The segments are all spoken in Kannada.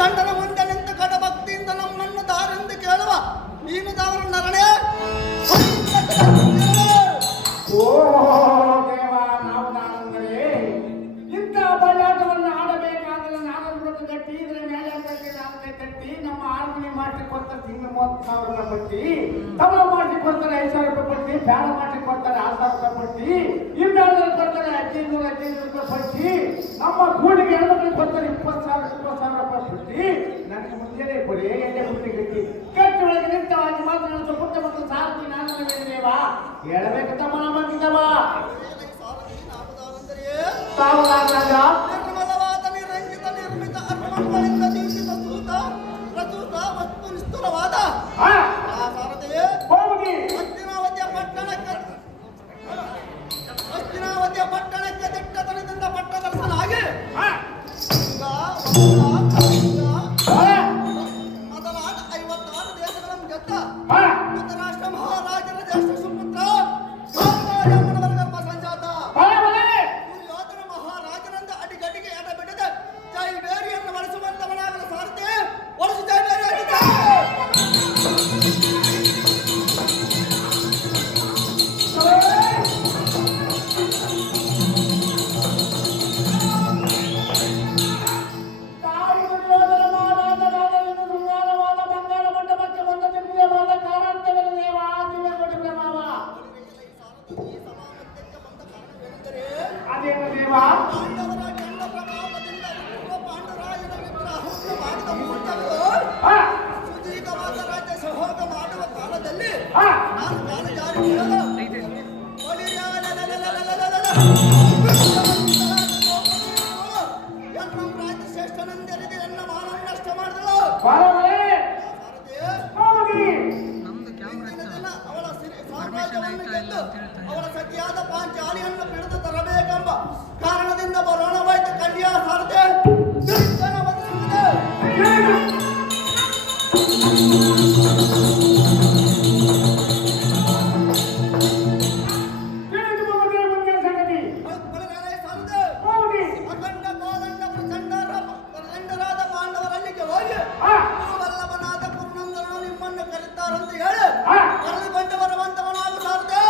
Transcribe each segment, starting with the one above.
ದಂಡನ ಮುಂದೆ ನಿಂತ ಕಡ ಭಕ್ತಿಯಿಂದ ನಮ್ಮನ್ನು ದಾರೆಂದು ಕೇಳುವ ನೀನು ದಾವರ ನರಳೆ ಓ ದೇವ, ನಾವು ನಾನಂದರೆ ಇಂಥ ಬಳ್ಳಾಟವನ್ನು ಆಡಬೇಕಾದ್ರೆ ನಾನು ಕಟ್ಟಿ ಇದರ ಮೇಲೆ ಕಟ್ಟಿ ನಮ್ಮ ಆರ್ಮನಿ ಮಾಡಿ ಕೊಡ್ತಾರೆ ತಿಂಗಳು 30,000 ಪಟ್ಟಿ, ತಮ್ಮ ಮಾಡಿ ಕೊಡ್ತಾರೆ 5,000 ರೂಪಾಯಿ ಪಟ್ಟಿ, ಬ್ಯಾಡ ಮಾಡಿ ಕೊಡ್ತಾರೆ 6,000 ರೂಪಾಯಿ ಪಟ್ಟಿ, ಇನ್ಯಾವ್ದಾರು ಕೊಡ್ತಾರೆ 1500 ರೂಪಾಯಿ ಪಟ್ಟಿ, ನಮ್ಮ ಕೂಡಿಗೆ ಹೆಣ್ಮಕ್ಳಿಗೆ ಕೊಡ್ತಾರೆ 20,000 ರೂಪಾಯಿ ಪಟ್ಟಿ. ನನಗೆ ಮುಂದೆನೇ ಕೊಡಿ ಎಣ್ಣೆ ಬುಟ್ಟಿ ಕಟ್ಟಿ ಕೆಟ್ಟ ಒಳಗೆ ನಿಂತವಾಗಿ ಮಾತನಾಡುತ್ತ ಪುಟ್ಟ ಮಕ್ಕಳು ಸಾರ್ತಿ ನಾನು ದೇವಾ ಹೇಳಬೇಕು ತಮ್ಮ ಬಂದಿದ್ದವ ನಿರ್ಮಲವಾದ ನಿರಂಜಿತ ನಿರ್ಮಿತ ಅರ್ಪಣಗಳಿಂದ ದೀಪಿತ ಸೂತ ಪ್ರಸೂತ ವಸ್ತು ನಿಷ್ಠುರವಾದ ಹಸ್ತಿನಾವತಿಯ ಪಟ್ಟಣಕ್ಕೆ ದಿಟ್ಟತನದಿಂದ ಪಟ್ಟದರ್ಶನಾಗಿ ಮೊದಲಾದ 56 ದೇಶಗಳನ್ನು ಗೆದ್ದ ಧೃತರಾಷ್ಟ್ರ ಮಹಾರಾಜರ ಜ್ಯೇಷ್ಠ ಸುಪುತ್ರ ಗಾಂಧಾರಮ್ಮನವರ ಗರ್ಭ ಸಂಜಾತ ದುರ್ಯೋಧನ ಮಹಾರಾಜನಿಂದ ಅಡಿಗಡಿಗೆ ಎಡಬಿಡದ ಜೈಬೇರಿಯನ್ನು ಬಳಸುವಂತವನಾಗಲು ಸಾರಥಿ ಒಳಸು ಜೈಬೇರಿ ಪಾಂಡವರ ಚಂಡ ಪ್ರಭಾವದಿಂದ ಪಾಂಡುರಾಜನ ವಿಗ್ರಹವನ್ನು ಮಾಡಿದ ಮುಹೂರ್ತಗಳು ಸುದೀರ್ಘವಾದ ರಾಜ್ಯ ಸಹೋಗ ಮಾಡುವ ಕಾಲದಲ್ಲಿ ನಾನು ಕಾಲ ಜಾರಿ ರಾಜ್ಯ ಶ್ರೇಷ್ಠನೆಂದೆರಿದು ಎನ್ನ ಮಾನವ ನಷ್ಟ ಮಾಡಿದಳು. ಅವಳ ಸಾಮ್ರಾಜ್ಯವನ್ನು ಗೆದ್ದು ಅವಳ ಸತಿಯಾದ ಪಾಂಚಾಲಿಯನ್ನು ಬಿಡಿದು ತರಬೇಕೆಂಬ ಕಾರಣದಿಂದ ಬರೋಣವಾಯ್ತು ಕನ್ಯಾ ಸಾರಥಿ ಅಖಂಡ ಕೋದಂಡ ಪ್ರಚಂಡರಾದ ಪಾಂಡವರಲ್ಲಿಗೆ ಹೋಗಿ ವಲ್ಲಭನಾದ ಪೂರ್ಣಂದರನು ನಿಮ್ಮನ್ನು ಕರೆತಾರಂತ ಹೇಳಿ ಕರೆದುಕೊಂಡು ಬರುವಂತವನಾಗು ಸಾರಥಿ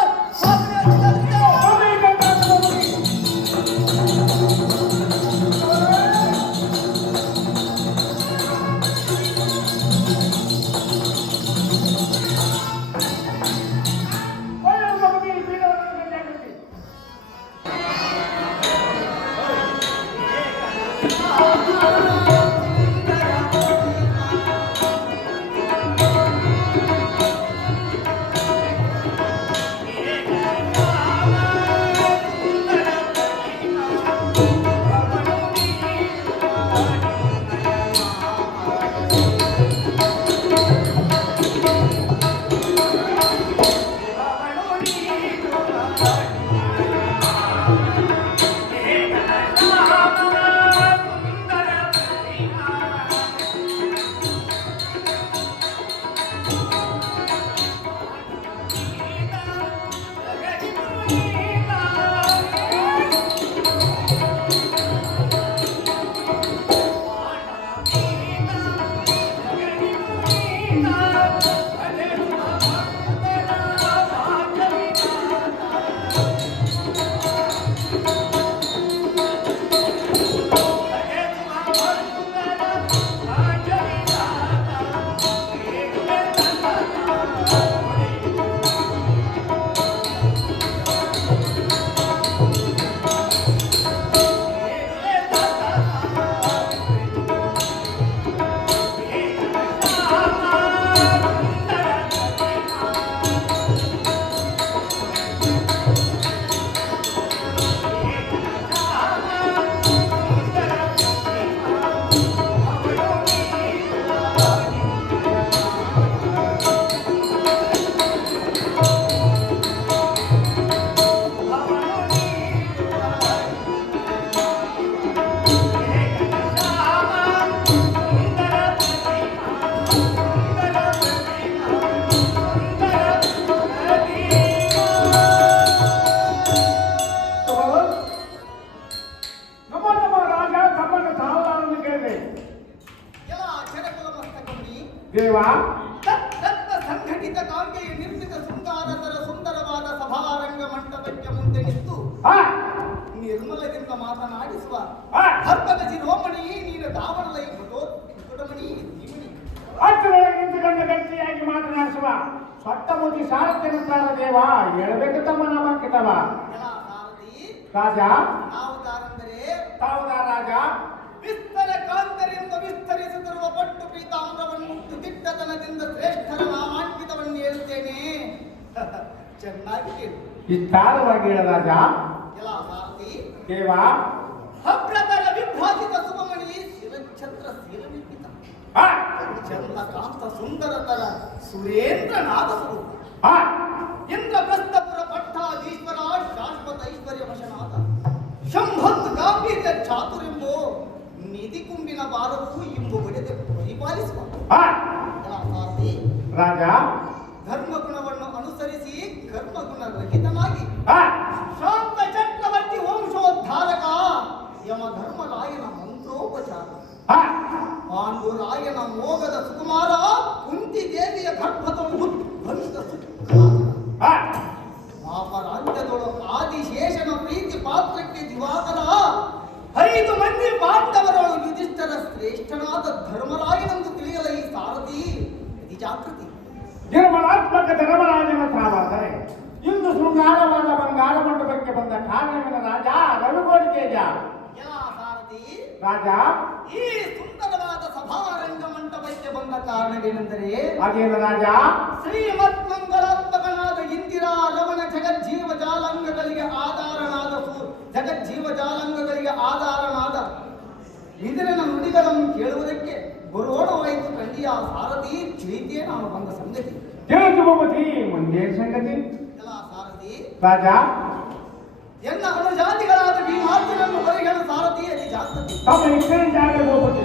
ದೇವ ರತ್ನ ಸಂಘಟಿತ ಕಾವ್ಯ ನಿರ್ಮಿತ ಸುಂದರತರ ಸುಂದರವಾದ ಸಭಾರಂಗ ಮಂಟಪಕ್ಕೆ ಮುಂದೆ ನಿಂತು ಆ, ನಿರ್ಮಲದಿಂದ ಮಾತನಾಡಿಸುವ ಆ, ಹಬ್ಬದ ಶಿರೋಮಣಿ ನೀನು ದಾವಣಲೈ ಕುಟುಂಬಣಿ ಜೀವನಿ ಹತ್ತುಗಳಿಗೆ ನಿಂತುಕೊಂಡು ಗಟ್ಟಿಯಾಗಿ ಮಾತನಾಡಿಸುವ ಸಪ್ತಮೂರ್ತಿ ಸಾರಥ್ಯನುತ್ತಾರ ದೇವ ಹೇಳಬೇಕು ತಮ್ಮ ನಾಮಕ್ಕಿತವ ಎಲ್ಲ ಸಾರಥಿ ರಾಜ ನಾವುದಾರೆಂದರೆ ತಾವುದ ರಾಜ ವಿಸ್ತರ ಕಾಂತರಿಂದ ವಿಸ್ತರಿಸುತ್ತಿರುವ ಪಟ್ಟು ಪೀತಾಮ್ರವನ್ನು ದಿಟ್ಟತನದಿಂದ ಶ್ರೇಷ್ಠರ ನಾಮಾಂಕಿತವನ್ನು ಹೇಳುತ್ತೇನೆ ಚೆನ್ನಾಗಿ ಕೇಳು ವಿಸ್ತಾರವಾಗಿ ಹೇಳ ರಾಜ ಎಲ್ಲ ಸಾರಥಿ ದೇವ ಅಭ್ರತರ ವಿಭ್ರಾಜಿತ ಸುಮಮಣಿ ಶಿರಚ್ಛತ್ರ ಶೀಲವಿಪಿತ ಆ, ಚಂದ ಕಾಂತ ಸುಂದರತರ ಸುರೇಂದ್ರನಾದ ಸ್ವರೂಪ ಆ, ಇಂದ್ರಪ್ರಸ್ಥಪುರ ಪಟ್ಟಾಧೀಶ್ವರ ಶಾಶ್ವತ ಐಶ್ವರ್ಯ ವಶನಾದ ಶಂಭತ್ ಗಾಂಭೀರ್ಯ ಚಾತುರೆಂಬೋ ನಿಧಿ ಕುಂಬಿನ ಬಾರವು ಇಂಬು ಬಡಿದೆ ಪರಿಪಾಲಿಸುವ ಆ, ಎಲ್ಲ ಸಾರಥಿ ರಾಜ ಧರ್ಮಗುಣವನ್ನು ಅನುಸರಿಸಿ ಕರ್ಮಗುಣ ರಹಿತನಾಗಿ ಆ, ಶಾಂತ ಚಕ್ರವರ್ತಿ ವಂಶೋದ್ಧಾರಕ ಯಮ ಧರ್ಮರಾಯನ ಮಂತ್ರೋಪಚಾರ ಆ, ಪಾಂಡುರಾಯನ ಮೋಗದ ಸುಕುಮಾರ ಕುಂತಿ ದೇವಿಯ ಗರ್ಭದೊಳು ಭವಿಷ್ಯ ಆ, ಪಾಪರಾಜ್ಯದೊಳು ಆದಿಶೇಷನ ಪ್ರೀತಿ ಪಾತ್ರಕ್ಕೆ ದಿವಾಕರ 5 ಮಂದಿ ಪಾಂಡವರೊಳು ಯುಧಿಷ್ಠರ ಶ್ರೇಷ್ಠನಾದ ಧರ್ಮರಾಯನೆಂದು ತಿಳಿಯಲ ಈ ಸಾರಥಿ ಅತಿ ಜಾಗೃತಿ ನಿರ್ಮಲಾತ್ಮಕ ಧರ್ಮರಾಜನ ತಾವಾದರೆ ಇಂದು ಶೃಂಗಾರವಾದ ಬಂಗಾರ ಮಂಟಪಕ್ಕೆ ಬಂದ ಕಾರಣವಿನ ರಾಜ ರವಿಗೋಡಿತೇಜ ಎಲ್ಲ ಸಾರಥಿ ರಾಜ ಈ ಸುಂದರವಾದ ಸಭಾರಂಗ ಮಂಟಪಕ್ಕೆ ಬಂದ ಕಾರಣವೇನೆಂದರೆ ಅದೇನು ರಾಜ ಶ್ರೀಮತ್ ಮಂಗಳಾತ್ಮಕನಾದ ಇಂದಿರಾ ರಮಣ ಜಗಜ್ಜೀವ ಜಾಲಾಂಗಗಳಿಗೆ ಆಧಾರನಾದ ವಿದುರನ ನುಡಿಗಳನ್ನು ಕೇಳುವುದಕ್ಕೆ ಬರೋಣವಾಯಿತು ಕಂಡಿಯ ಸಾರಥಿ ತಿಳಿದೇ ನಾನು ಬಂದ ಸಂಗತಿ ತಿಳಿದು ಭೂಪತಿ ಮುಂದೆ ಸಂಗತಿ ಎಲ್ಲ ಸಾರಥಿ ರಾಜ ಎನ್ನ ಅನುಜಾತಿಗಳಾದ ಭೀಮಾರ್ಜುನನ್ನು ಹೊರಗೆಳ ಸಾರಥಿ ಅತಿ ಜಾಗೃತಿ ತಮ್ಮ ಇಷ್ಟರಿಂದ ಆಗಲಿ ಭೂಪತಿ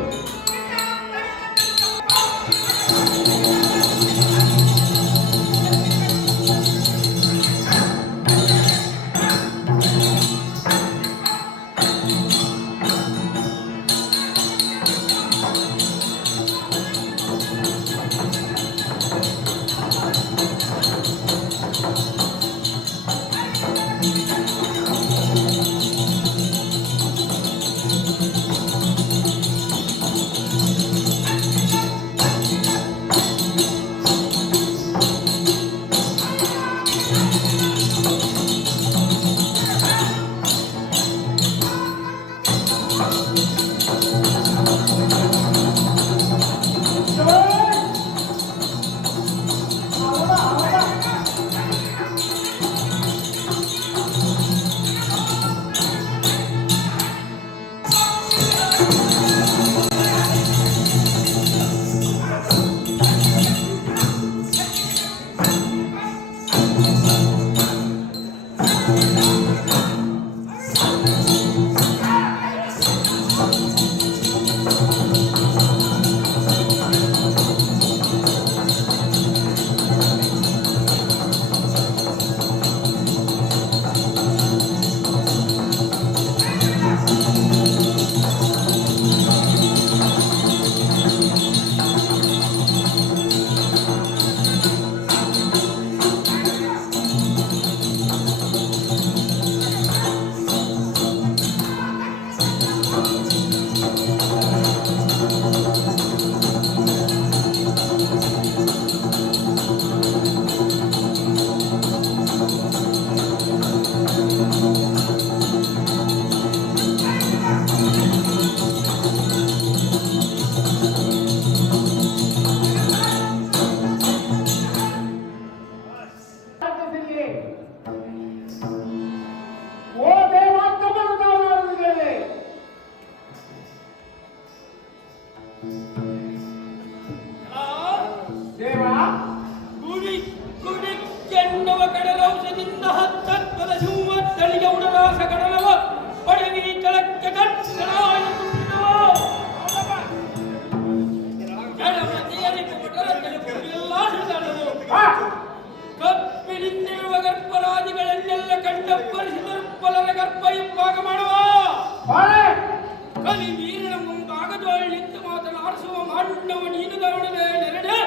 ಕಲಿ ವೀರನ ಮುಂಭಾಗದೊಳ್ ನಿಂತು ಮಾತನಾಡಿಸುವ ಮಾಂಡವ ನೀನು ಧರಣವೇ ನೆರಡೆ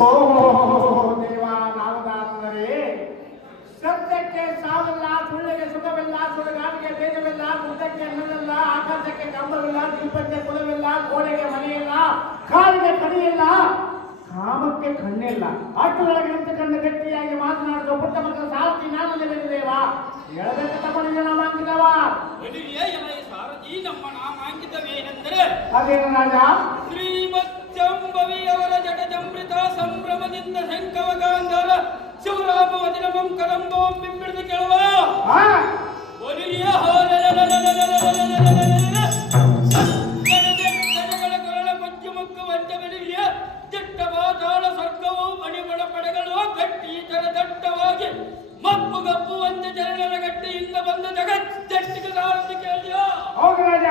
ಓ ದೇವ ನಾವುದಾದರೆ ಸತ್ಯಕ್ಕೆ ಸಾವಿಲ್ಲ, ಸುಳ್ಳಿಗೆ ಸುಖವಿಲ್ಲ, ಸುಡುಗಾಡಿಗೆ ಬೇಗವಿಲ್ಲ, ಮುದ್ದಕ್ಕೆ ಅನ್ನವಿಲ್ಲ, ಆಕಾಶಕ್ಕೆ ಕಂಬವಿಲ್ಲ, ದೀಪಕ್ಕೆ ಕುಲವಿಲ್ಲ, ಗೋಡೆಗೆ ಮನೆಯಿಲ್ಲ, ಕಾಲಿಗೆ ಕಡಿಯಿಲ್ಲ, ಕಾಮಕ್ಕೆ ಕಣ್ಣಿಲ್ಲ. ಅಷ್ಟರೊಳಗೆ ನಿಂತುಕೊಂಡು ಗಟ್ಟಿಯಾಗಿ ಮಾತನಾಡಿದ ಪುಟ್ಟ ಮಕ್ಕಳ ಸಾರಥಿ ನಾನಲ್ಲಿ ಬೇಕದೇವ ಹೇಳಬೇಕು ತಮ್ಮನಿಗೆ ನಾಮಾಂಕಿದವ ಸಾರಥಿ ನಮ್ಮ ನಾಮಾಂಕಿತವೇನೆಂದರೆ ಅದೇನು ರಾಜ? ಶ್ರೀಮತ್ಯಂಬವಿಯವರ ಜಟಜಮೃತ ಸಂಭ್ರಮದಿಂದ ಶಂಕವ ಗಾಂಧಾರ ಶಿವರಾಮ ವಚನಮಂ ಕದಂಬಂ ಬಿಂಬಿಡಿದು ಕೇಳುವ ಒಲಿಯ ಕೊರಳ ಮಜ್ಜು ಮಕ್ಕ ವಂಚ ಬೆಲಿಯ ದಿಟ್ಟ ಪಾತಾಳ ಸ್ವರ್ಗವು ಮಣಿಬಡ ಪಡೆಗಳು ಗಟ್ಟಿ ತರ ದಟ್ಟವಾಗಿ ಮಪ್ಪು ಗಪ್ಪು ವಂಚ ಚರಣರ ಗಟ್ಟಿಯಿಂದ ಬಂದ ಜಗತ್ತಿಗೆ ಸಾರಥಿ ಕೇಳಿಯ ಹೌದು ರಾಜ.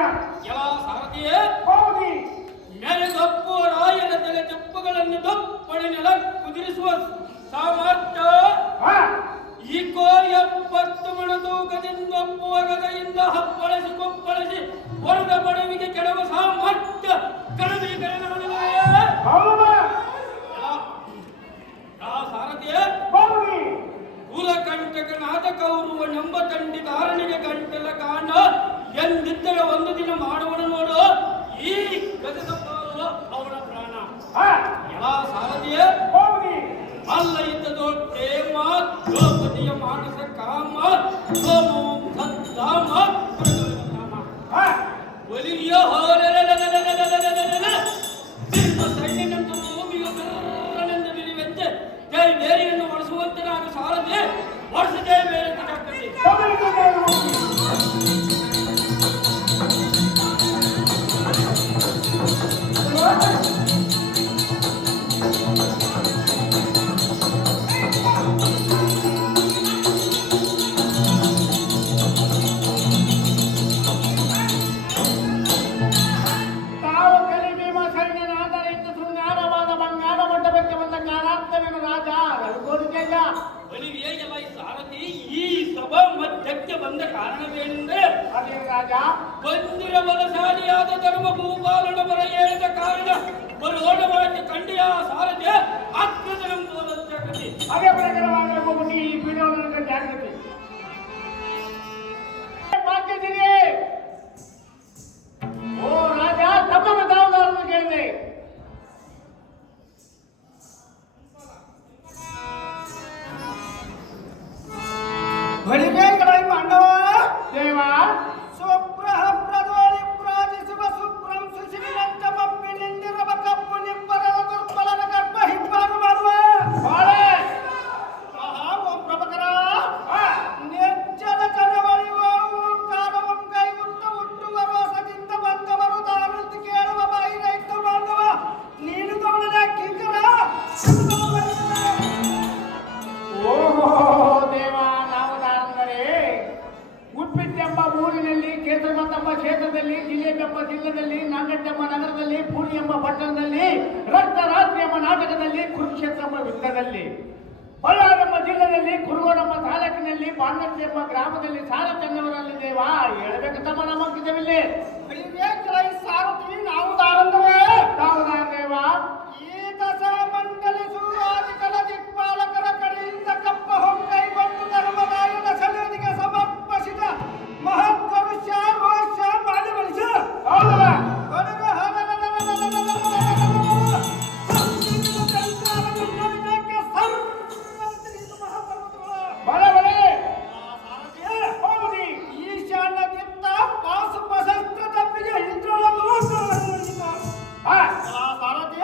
ಎಲ್ಲ ಸಾರಥಿಯೇ ಹೌದಿ ಮೇಲೆ ದಪ್ಪು ರಾಯನ ತಲೆ ಚಪ್ಪುಗಳನ್ನು ದಪ್ಪಣಿ ನೆಲ ಕುದಿರಿಸುವ ಸಾಮರ್ಥ್ಯ ಈಕೋ 70 ಮಣ ತೂಕದಿಂದ ಒಪ್ಪುವ ಗದೆಯಿಂದ ಹಪ್ಪಳಿಸಿ ಕೊಪ್ಪಳಿಸಿ ಹೊರದ ಬಡವಿಗೆ ಕೆಡವ ಸಾಮರ್ಥ್ಯ ಕಡಿಮೆ ಸಾರಥಿಯೇ ಕುಲಕಂಟಕನಾದ ಕೌರವ ನಂಬ ತಂಡಿ ಧಾರಣಿಗೆ ಗಂಟಲ ಕಾಣ ಎಂದಿದ್ದರೆ ಒಂದು ದಿನ ಮಾಡುವನು ನೋಡು ಈ ಗದದ ಪಾಲು ಅವನ ಪ್ರಾಣ ಎಲ್ಲ ಸಾರಥಿಯೇ ಅಲ್ಲ ಇದ್ದದೋ ಪ್ರೇಮ ದ್ರೌಪದಿಯ ಮಾನಸ ಕಾಮ ಸೋಮಂ ಸದ್ದಾಮ ಒಲಿಯ ಸೈನ್ಯನಂತ ಭೂಮಿಯು ಬೆರನೆಂದು ಬಿರಿವಂತೆ ಜೈ ಬೇರೆಯನ್ನು ಒಡಿಸುವಂತೆ ನಾನು ಸಾರದೆ ವರ್ಷ ಜೈ ಬೇರೆ ಬಂದ ಕಾರಣವೇನೆಂದರೆ ಅದೇ ರಾಜ ಬಂದಿರ ಬಲಶಾಲಿಯಾದ ಧರ್ಮ ಭೂಪಾಲನ ಬರ ಹೇಳಿದ ಕಾರಣ ಬರೋಣವಾಗಿ ಕಂಡಿಯ ಸಾರಥ್ಯ ಆತ್ಮಜನಂ ತೋರತಿ ಅದೇ ಪ್ರಕಾರವಾಗಿ ಈ ಪೀಠವನ್ನು ಜಾಗೃತಿ ಭಾಗ್ಯದಿರಿ. ಓ ರಾಜ ತಮ್ಮ ತಾವುದಾರನ್ನು ಕೇಳಿದೆ. ದೇವ ಸುಪ್ರಹ್ರದೋಳಿ ಪ್ರಾಜಿಸುವ ಸುಪ್ರಂ ಸುಶಿವಿನಂತ ಮಪ್ಪಿನಿಂದಿರುವ ಕಪ್ಪು ನಿಬ್ಬರದ ದುರ್ಬಲನ ಗರ್ಭ ಹಿಂಪಾರು ಮಾಡುವ ಓಂ ಪ್ರಭಕರ ನೆಚ್ಚಲ ಜನವಳಿಯುವ ಓಂಕಾರವಂ ಕೈಗುತ್ತ ಹುಟ್ಟುವ ರೋಸದಿಂದ ಬಂದವರು ದಾರಂತ ಕೇಳುವ ಬಾಯಿ ರೈತ ಮಾಡುವ ನೀನು ಗಮನದ ಕಿಂಕರ. ಓಹೋ ದೇವ ನಾವುದಾದರೆ ಉಪ್ಪಿಟ್ಟೆಂಬ ಊರಿನಲ್ಲಿ, ಕೇಸರಮಂತಮ್ಮ ಕ್ಷೇತ್ರದಲ್ಲಿ, ಜಿಲ್ಲೆಬೆಂಬ ಜಿಲ್ಲೆಯಲ್ಲಿ, ನಂಗಟ್ಟೆಂಬ ನಗರದಲ್ಲಿ, ಪೂರ್ಣಿ ಎಂಬ ಪಟ್ಟಣದಲ್ಲಿ, ರಕ್ತರಾತ್ರಿ ಎಂಬ ನಾಟಕದಲ್ಲಿ, ಕುರುಕ್ಷೇತ್ರ ಎಂಬ ಯುದ್ಧದಲ್ಲಿ, ಬಳ್ಳಾರೆಂಬ ಜಿಲ್ಲೆಯಲ್ಲಿ, ಕುರುಗೋಡೆಂಬ ತಾಲೂಕಿನಲ್ಲಿ, ಬಾಂಡಟ್ಟಿ ಎಂಬ ಗ್ರಾಮದಲ್ಲಿ ಸಾರಥ್ಯನವರಲ್ಲಿ ದೇವ ಹೇಳಬೇಕು ತಮ್ಮ ನಮಗಿದವಿಲ್ಲಿ ಸಾರಥಿ ನಾವುದಾರಂದರೆ ತಾವುದಾರ ದೇವ ಈ ದಶ ಮಂಡಲಿ ಸೂರಾಧಿಕರ ದಿಕ್ಪಾಲಕರ ಕಡೆಯಿಂದ ಕಪ್ಪ ಹೊಂಗೈಗೊಂಡು ಧರ್ಮರಾಯನ ಸಲಹೆಗೆ ಸಮರ್ಪಿಸಿದ ಮಹತ್ಕರುಷ ರೋಷ ಮಾಡಿಬಲಿಸ ಈಶಾನ್ಯದಿಂದ ಪಾಸುಪಶಸ್ತ್ರ ತಪ್ಪಿಗೆ ಇಂದ್ರನ ಸಾರಥಿ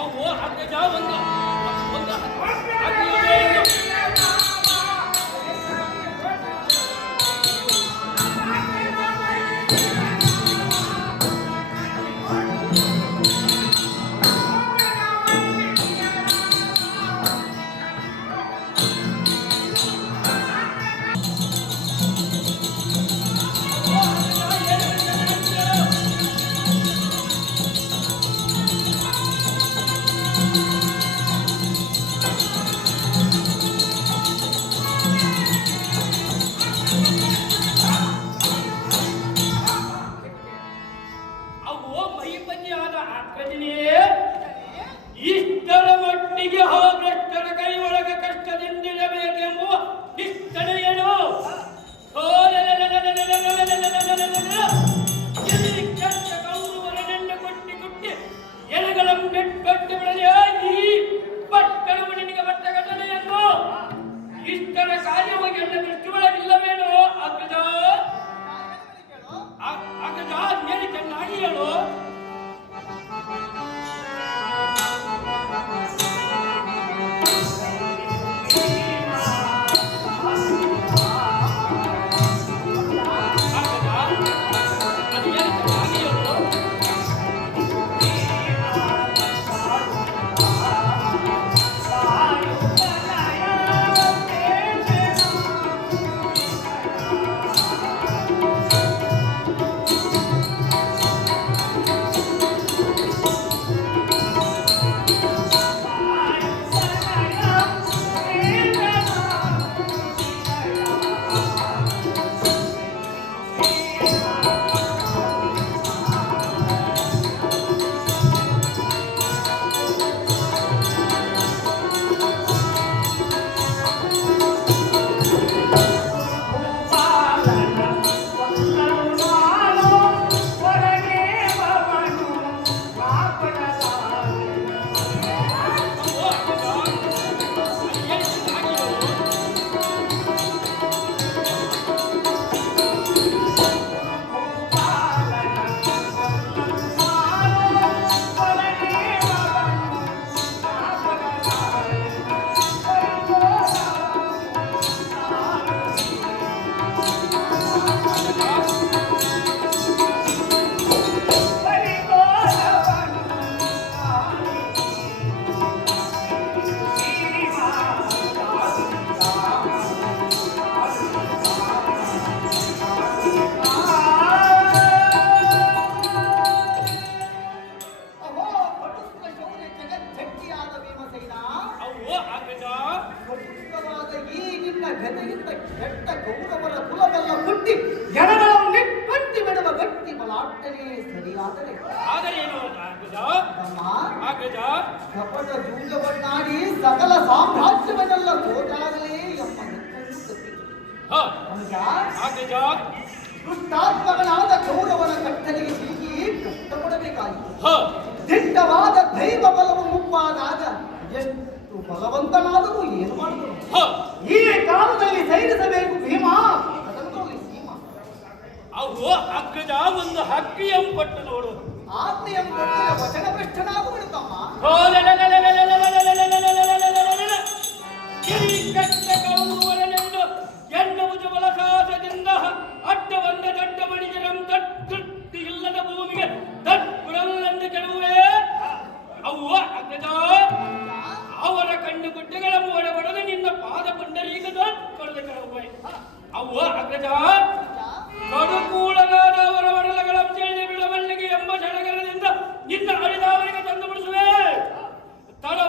ಅವು ಅಗ್ಗಜ ಒಂದು ಅಗ್ಗಜ ಇಷ್ಟರ ಮಟ್ಟಿಗೆ ಭ್ರಷ್ಟರ ಕೈ ಒಳಗೆ ಕಷ್ಟದಿಂದಿರಬೇಕೆಂಬುವ ನಿಷ್ಠೆಯನ್ನು ಗೌರವರನ್ನೆಲ್ಲ ಕೊಟ್ಟಿ ಕೊಟ್ಟಿ ಎಲೆಗಳನ್ನು ಬೆಳೆಯಾಗಿ ಪಟ್ಟಣವು ನಿನಗೆ ಬಟ್ಟ ಘಟನೆಯನ್ನು ಇಷ್ಟರ ಕಾರ್ಯವಾಗಿ ಎಲ್ಲ ದೃಷ್ಟಿ ಒಳಗಿಲ್ಲವೇನೋ ಅಗ್ಗಜ ಅಗ್ಗಜ ನೇರಿ ಚೆನ್ನಾಗಿ ಹೇಳು. ಕಪಟ ಜೂಜವನ್ನಾಡಿ ಸಕಲ ಸಾಮ್ರಾಜ್ಯವನ್ನೆಲ್ಲ ಸೋತಾಗಲೇ ಎಂಬ ದುಷ್ಟಾತ್ಮಕನಾದ ಕೌರವನ ಕಟ್ಟಲೆಗೆ ಸಿಕ್ಕಿ ಕಷ್ಟಪಡಬೇಕಾಯಿತು. ದಿಟ್ಟವಾದ ದೈವ ಬಲವು ಮುಪ್ಪಾದಾಗ ಎಷ್ಟು ಬಲವಂತನಾದರೂ ಏನು ಮಾಡಿದರು. ಈ ಕಾಲದಲ್ಲಿ ಸೈರಿಸಬೇಕು ಭೀಮ, ಅದರಲ್ಲಿ ಸೀಮ. ಅವು ಅಗ್ಗಜ ಒಂದು ಹಕ್ಕಿ ಎಂಬಟ್ಟು ನೋಡು. ಆಜ್ಞೆ ಎಂಬಟ್ಟರೆ ವಚನ ಭ್ರಷ್ಟನಾಗುವುದು ತಮ್ಮ. ಕೌರವರನೆಂದು ಎನ್ನುವುದು ಬಲಸಾಸದಿಂದ ಅಡ್ಡ ಬಂದ ದಡ್ಡ ಮಣಿಜರಂ ತೃಪ್ತಿ ಇಲ್ಲದ ಭೂಮಿಗೆ ತತ್ಪುರಲ್ಲೆಂದು ಕೆಡುವೆ. ಅವು ಅಗ್ಗಜ ಅವರ ಕಣ್ಣು ಗುಡ್ಡೆಗಳ ಮೋಡ ಬಡದು ನಿನ್ನ ಪಾದ ಪುಂಡರೀಗ ಕೊಡದೆ ಕೆಡುವೆ. ಅವು ಅಗ್ಗಜ ಕಡುಕೂಳನಾದ ಅವರ ಒಡಲಗಳ ಚೆಳ್ಳಿ ಬಿಡಮಲ್ಲಿಗೆ ಎಂಬ ಸಡಗರದಿಂದ ನಿನ್ನ ಹರಿದಾವರಿಗೆ ತಂದು ಬಿಡಿಸುವೆ. ತಳ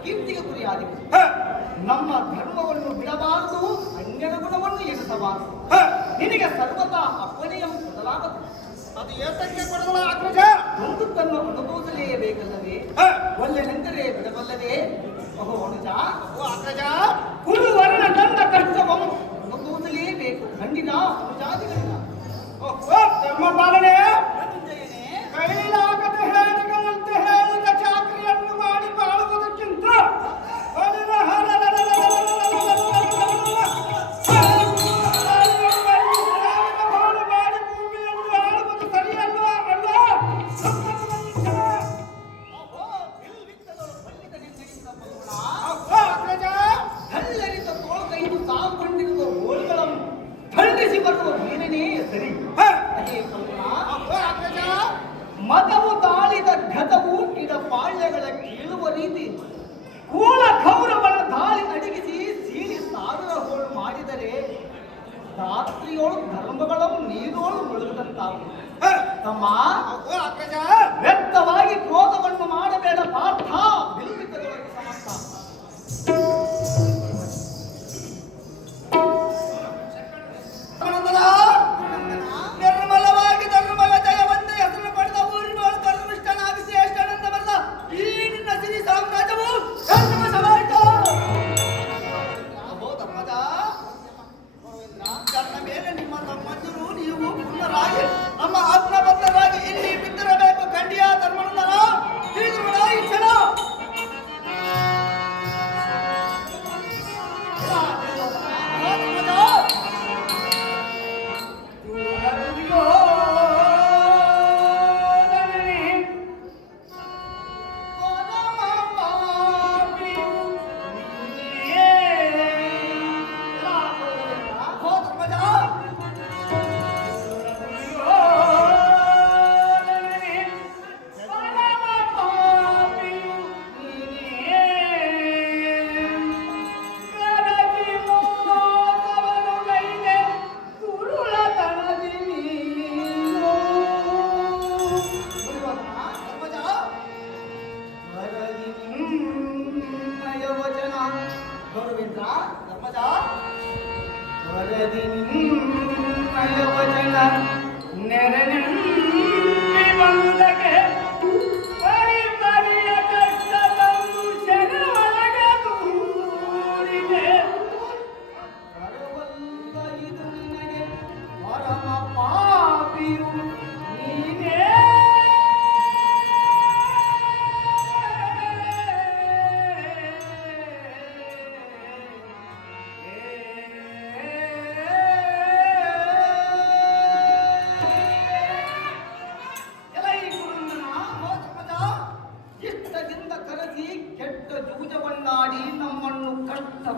ಅಪಕೀರ್ತಿಗೆ ಗುರಿಯಾದೆವು. ನಮ್ಮ ಧರ್ಮವನ್ನು ಬಿಡಬಾರದು, ಅನ್ಯರ ಗುಣವನ್ನು ಎನಿಸಬಾರದು. ನಿನಗೆ ಸರ್ವತಾ ಅಪ್ಪನೆಯ ಕೊಡಲಾಗದು. ಅದು ಏತಕ್ಕೆ ಕೊಡಲ್ಲ ಅಗ್ರಜ? ಒಂದನ್ನು ಅನುಭವಿಸಲೇಬೇಕಲ್ಲವೇ? ಒಳ್ಳೆನೆಂದರೆ ಬಿಡಬಲ್ಲದೆ. ಓಹೋ ಅನುಜ, ಅಗ್ರಜ, ಕುರುವರ್ಣ ತಂದ ಕಷ್ಟವನ್ನು ಅನುಭವಿಸಲೇಬೇಕು. ಗಂಡಿನ ಅನುಜಾತಿಗಳಿಂದ ಧರ್ಮ ಪಾಲನೆ ಮೃತ್ಯುಂಜಯನೇ, ಕೈಲಾಗದ ಹೇಳಿಗಳಂತೆ ಹೇಳಿದ ಚಾಕರಿಯನ್ನು ಮಾಡಿ ಬಾಳುವುದಕ್ಕಿಂತ ಮತವು ತಾಳಿದ ಘತವು ಗಿಡ ಪಾಳ್ಯಗಳ ಕೀಳುವ ರೀತಿ ಕೂಳ ಕೌರವನ ದಾಳಿ ಅಡಗಿಸಿ ಸೀಳಿ ಸಾವಿರ ಹೋಳು ಮಾಡಿದರೆ ರಾತ್ರಿಯೋಳು ಧರ್ಮಗಳನ್ನು ನೀರೋಳು ಮುಳುಗದಂತಾವು. ತಮ್ಮ ಅಗ್ರಜ, ವ್ಯಕ್ತವಾಗಿ ಕ್ರೋಧವನ್ನು ಮಾಡಬೇಡ ಪಾರ್ಥ, ಬಿಲ್ವಿದ್ದದೊಳಗೆ ಸಮರ್ಥ. ನಿರ್ಮಲವಾಗಿ ಧರ್ಮದ ಜಯವಂತ ಹೆಸರು ಪಡೆದ ಊರಿನ ಧರ್ಮಿಷ್ಠನಾಗಿ ಶ್ರೇಷ್ಠನೆಂದವಲ್ಲ ಈ ನಿನ್ನ ಸಿರಿ ಸಾಮ್ರಾಜ್ಯವು ಧರ್ಮಸವಾಯಿತು. ಅಹೋ ಧರ್ಮದ, ನನ್ನ ಮೇಲೆ ನಿಮ್ಮ ತಮ್ಮಂದಿರು ನೀವು ಪುನರಾಗಿ ನಮ್ಮ ಆತ್ಮಬದ್ಧರಾಗಿ ಇಲ್ಲಿ ಬಿದ್ದಿರಬೇಕು. ಖಂಡಿಯ ಧರ್ಮನಂದನ ತಿಳಿದು ಬಿಡ ಈ ಕ್ಷಣ.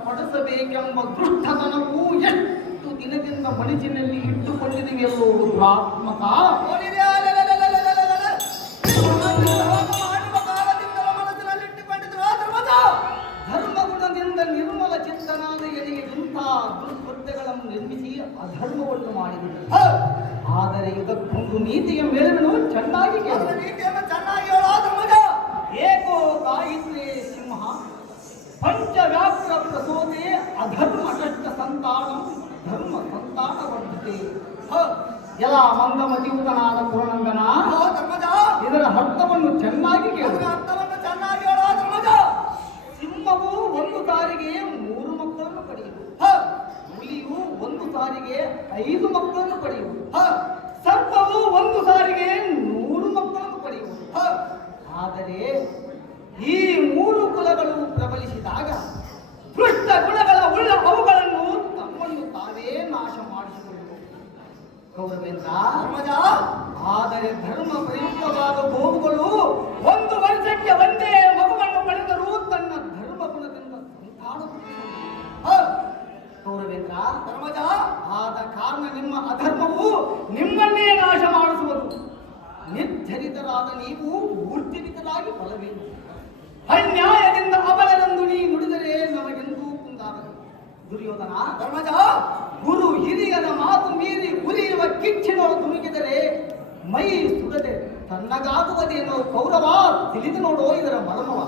ಪಡಿಸಬೇಕೆಂಬ ದುಷ್ಟತನವು ಎಷ್ಟು ದಿನದಿಂದ ಮನಸ್ಸಿನಲ್ಲಿ ಇಟ್ಟುಕೊಂಡಿದೆ ಎನ್ನುವುದು ದುರಾತ್ಮಕ. ಧರ್ಮಗುಣದಿಂದ ನಿರ್ಮಲ ಚಿತ್ತನಾದ ಎನಿಗೆ ಇಂಥ ದುಷ್ಕೃತ್ಯಗಳನ್ನು ನಿರ್ಮಿಸಿ ಅಧರ್ಮವನ್ನು ಮಾಡಿದರು. ಆದರೆ ಇದಕ್ಕೊಂದು ನೀತಿಯ ಮೇಲನ್ನು ಚೆನ್ನಾಗಿ ಏಕೋ ಗಾಯಿತ್ರೆ ಸಿಂಹ ಪಂಚವ್ಯಾಪ್ರ ಪ್ರಸೋದೆ ಅಧರ್ಮ ಕಷ್ಟ ಸಂತಾನ ಧರ್ಮ ಸಂತಾನ ವರ್ಧತೆ. ಎಲ್ಲ ಮಂದಮತಿಯುತನಾದ ಪೂರ್ಣಂಗನ, ಇದರ ಅರ್ಥವನ್ನು ಚೆನ್ನಾಗಿ ಸಿಂಹವು ಒಂದು ಸಾರಿಗೆ 3 ಮಕ್ಕಳನ್ನು ಪಡೆಯುವುದು, ಹುಲಿಯು ಒಂದು ಸಾರಿಗೆ 5 ಮಕ್ಕಳನ್ನು ಪಡೆಯುವುದು, ಸರ್ಪವು ಒಂದು ಸಾರಿಗೆ 100 ಮಕ್ಕಳನ್ನು ಪಡೆಯುವುದು. ಆದರೆ ಈ 3 ಕುಲಗಳು ಪ್ರಬಲಿಸಿದಾಗ ದುಷ್ಟ ಗುಣಗಳ ಉಳ್ಳ ಅವುಗಳನ್ನು ತಮ್ಮನ್ನು ತಾವೇ ನಾಶ ಮಾಡಿಸಿಕೊಳ್ಳುವುದು ಕೌರವೇಂದ್ರ. ಆದರೆ ಧರ್ಮ ಪ್ರಯುಕ್ತವಾದ ಗೋವುಗಳು 1 ವರ್ಷಕ್ಕೆ ಒಂದೇ ಮಗುವನ್ನು ಪಡೆದರೂ ತನ್ನ ಧರ್ಮ ಗುಣದಿಂದ ಸಂತಾನ ಕೌರವೇಂದ್ರ. ಆದ ಕಾರಣ ನಿಮ್ಮ ಅಧರ್ಮವು ನಿಮ್ಮನ್ನೇ ನಾಶ ಮಾಡಿಸುವುದು. ನಿರ್ಧರಿತರಾದ ನೀವು ಊರ್ಜಿತರಾಗಿ ಫಲವೇನು? ಅನ್ಯಾಯದಿಂದ ಅಬಲರೆಂದು ನೀ ನುಡಿದರೆ ನಮಗೆಂದೂ ಕುಂದಾಗದು. ದುರ್ಯೋಧನ, ಗುರು ಹಿರಿಯರ ಮಾತು ಮೀರಿ ಉರಿಯುವ ಕಿಚ್ಚಿನೊಳು ಧುಮುಕಿದರೆ ಮೈ ಸುಡದೆ ತನ್ನಗಾಗುವುದೇನೋ ಕೌರವ ತಿಳಿದು ನೋಡೋ ಇದರ ಮರ್ಮವ.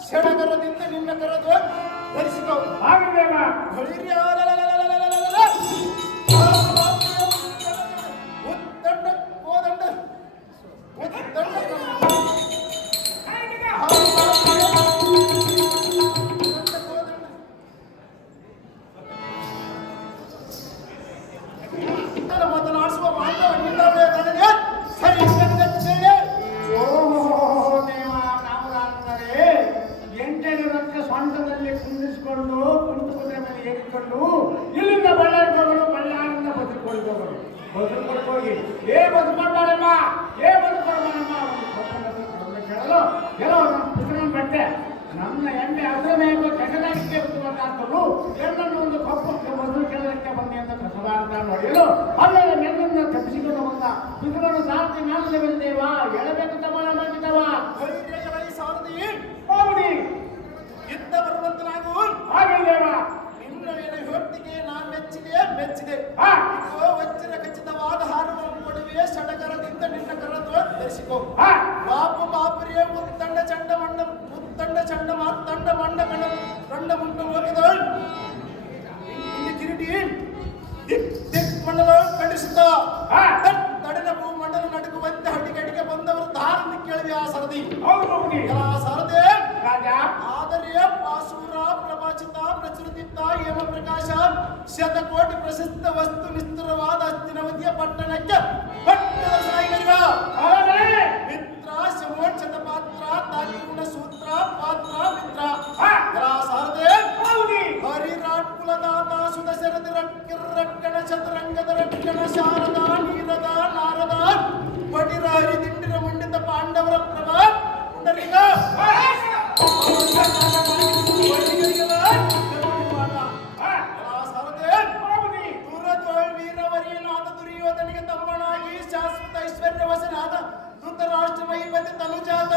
ಕ್ಷಣಗರದಿಂದ ನಿನ್ನ ಕರೆದು ಧರಿಸಿಕೋ. ಉತ್ತಂಡ ಕೋದಂಡ ಮಾತನಾಡಿಸುವ ಮಾನವ ನಿನ್ನವೇ ನನಗೆ ಸರಿ. ಸ್ವಂತದಲ್ಲಿ ಕುಂದಿಸಿಕೊಂಡು ಕುಂತುಕುದುರೆ ಮೇಲೆ ಏರಿಕೊಂಡು ಇಲ್ಲಿಂದ ಬಳ್ಳಾರಿಗೆ ಹೋಗಲು, ಬಳ್ಳಾರಿಂದ ಬದುಕೊಳ್ಗೆ ಹೋಗಿ ಬದುಕೊಂಡಾರಮ್ಮ ಬದುಕೊಂಡಾರಮ್ಮ ಕೇಳಲು ಕೆಲವು ನಮ್ಮ ಪುಸ್ತಕ ಬಟ್ಟೆ ನನ್ನ ಎಣ್ಣೆ ಅದರ ಮೇಲೆ ಕೆಸರಾಗಿಕ್ಕೆ ಬಂದಂತರು ಎಲ್ಲನ್ನು ಒಂದು ಕಪ್ಪಕ್ಕೆ ಮೊದಲು ಕೇಳಲಿಕ್ಕೆ ಬಂದೆ ಅಂತ ಕಸಬಾರ್ದ ನೋಡಿಯಲು ಅಲ್ಲದೆ ಮೆಲ್ಲನ್ನು ತಪ್ಪಿಸಿಕೊಂಡು ಬಂದ ಇದನ್ನು ಸಾರ್ಥಿ ನಾಲ್ಕು ಬಂದೇವಾ ಎಳಬೇಕು ತಮಾನ ಮಾಡಿದವ ಹೋಗಿ ಇದ್ದ ಬರುವಂತನಾಗು ಹಾಗೆಲ್ಲೇವ ನಿನ್ನ ಹೊತ್ತಿಗೆ ನಾನು ಮೆಚ್ಚಿದೆ ವಜ್ರ ಖಚಿತವಾದ ಹಾರವನ್ನು ಕೊಡುವೆ. ಸಡಗರದಿಂದ ನಿನ್ನ ಕರದು ಧರಿಸಿಕೋ. ಬಾಪರಿಯ ಮುತ್ತಂಡ ಚಂಡ ಮಾತ್ತಂಡ ಮಂಡ ಕಂಡ ಮುಂಡ ಹೋಗಿದಳು ಇಲ್ಲಿ ಕಿರೀಟಿ ದಿಕ್ ಮಂಡಲ ಖಂಡಿಸಿದ್ದ ತಡಿನ ಭೂ ಮಂಡಲ ನಡುಗುವಂತೆ ಹಳ್ಳಿಗಡಿಗೆ ಬಂದವರು ಧಾರಣ ಕೇಳಿದೆ ಆ ಸರದಿ. ಸರದೆ ಆದರೆ ಪಾಸೂರ ಪ್ರವಾಚಿತ ಪ್ರಚುರದಿದ್ದ ಹೇಮ ಪ್ರಕಾಶ ಶತಕೋಟಿ ಪ್ರಸಿದ್ಧ ವಸ್ತು ನಿಸ್ತುರವಾದ ಹಸ್ತಿನವತಿಯ ಪಟ್ಟಣಕ್ಕೆ ಪಟ್ಟದ ಸಾಯಿಗರಿಗ ಮಿತ್ರ ಶಮೋಕ್ಷತ ಪಾತ್ರ ತಾಕಿಗುಣ ಸೂತ್ರ ಪಾತ್ರ ಮಿತ್ರ ಸಾರದೆ ಹರಿರಾಟ್ ಕುಲದಾತ ಸುದಶರಥಿ ರಕ್ಕಣ ಚತುರಂಗದ ರಕ್ಷಣ ಶಾರದ ನೀರದ ನಾರದ ಪಟಿರ ಹರಿದಿಂಡಿರ ಮುಂಡಿತ ಪಾಂಡವರ ಪ್ರಭಾ ಪುಂಡರಿಗ ವೀರವರಿಯನಾದ ದುರ್ಯೋಧನಿಗೆ ತಮ್ಮನಾಗಿ ಶಾಶ್ವತ ಐಶ್ವರ್ಯವಸನಾದ ಧೃತರಾಷ್ಟ್ರ ಮಹಿಪತಿ ತನುಜಾತ